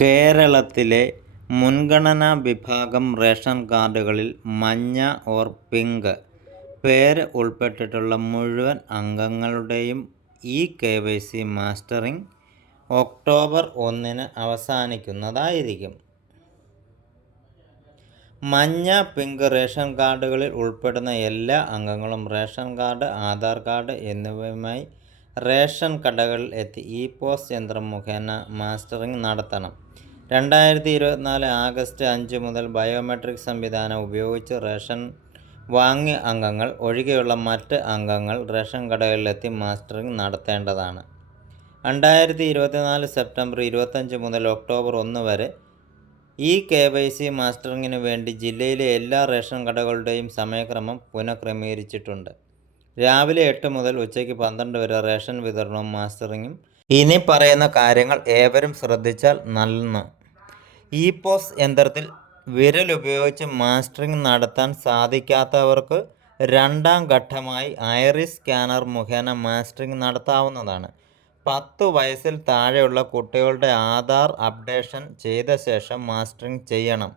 കേരളത്തിലെ മുൻഗണനാ വിഭാഗം റേഷൻ കാർഡുകളിൽ മഞ്ഞ ഓർ പിങ്ക് പേര് ഉൾപ്പെട്ടിട്ടുള്ള മുഴുവൻ അംഗങ്ങളുടെയും E K Y C mustering October ഒന്നിന് അവസാനിക്കുന്നതായിരിക്കും. മഞ്ഞ പിങ്ക് റേഷൻ കാർഡുകളിൽ ഉൾപ്പെടുന്ന എല്ലാ അംഗങ്ങളും റേഷൻ കാർഡ് ആധാർ കാർഡ് എന്നിവയുമായി റേഷൻ കടകളിൽ എത്തി ഇ പോസ് യന്ത്രം മുഖേന മാസ്റ്ററിംഗ് നടത്തണം. രണ്ടായിരത്തി ഇരുപത്തിനാല് ആഗസ്റ്റ് അഞ്ച് മുതൽ ബയോമെട്രിക് സംവിധാനം ഉപയോഗിച്ച് റേഷൻ വാങ്ങിയ അംഗങ്ങൾ ഒഴികെയുള്ള മറ്റ് അംഗങ്ങൾ റേഷൻ കടകളിലെത്തി മാസ്റ്ററിംഗ് നടത്തേണ്ടതാണ്. രണ്ടായിരത്തി ഇരുപത്തിനാല് സെപ്റ്റംബർ ഇരുപത്തഞ്ച് മുതൽ ഒക്ടോബർ ഒന്ന് വരെ ഈ കെ വൈ സി മാസ്റ്ററിങ്ങിന് വേണ്ടി ജില്ലയിലെ എല്ലാ റേഷൻ കടകളുടെയും സമയക്രമം പുനഃക്രമീകരിച്ചിട്ടുണ്ട്. രാവിലെ എട്ട് മുതൽ ഉച്ചയ്ക്ക് പന്ത്രണ്ട് വരെ റേഷൻ വിതരണവും മാസ്റ്ററിങ്ങും. ഇനി പറയുന്ന കാര്യങ്ങൾ ഏവരും ശ്രദ്ധിച്ചാൽ നന്ന് ഇ പോസ് യന്ത്രത്തിൽ വിരലുപയോഗിച്ച് മാസ്റ്ററിംഗ് നടത്താൻ സാധിക്കാത്തവർക്ക് രണ്ടാം ഘട്ടമായി ഐറിസ് സ്കാനർ മുഖേന മാസ്റ്ററിംഗ് നടത്താവുന്നതാണ്. പത്ത് വയസ്സിൽ താഴെയുള്ള കുട്ടികളുടെ ആധാർ അപ്ഡേഷൻ ചെയ്ത ശേഷം മാസ്റ്ററിംഗ് ചെയ്യണം.